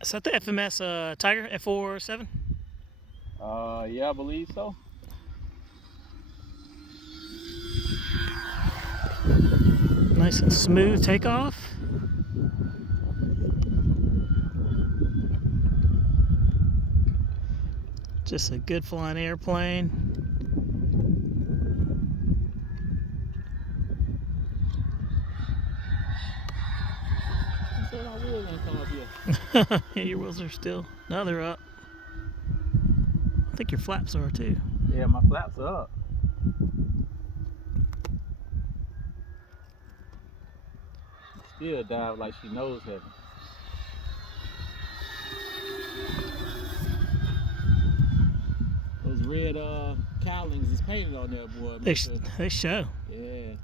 Is that the FMS Tiger F47? Yeah, I believe so. Nice and smooth takeoff. Just a good flying airplane. You said my wheels ain't come up yet. Yeah, your wheels are still. No, they're up. I think your flaps are too. Yeah, my flaps are up. Still dive like she knows heaven. Those red cowlings is painted on there, boy. They show. Yeah.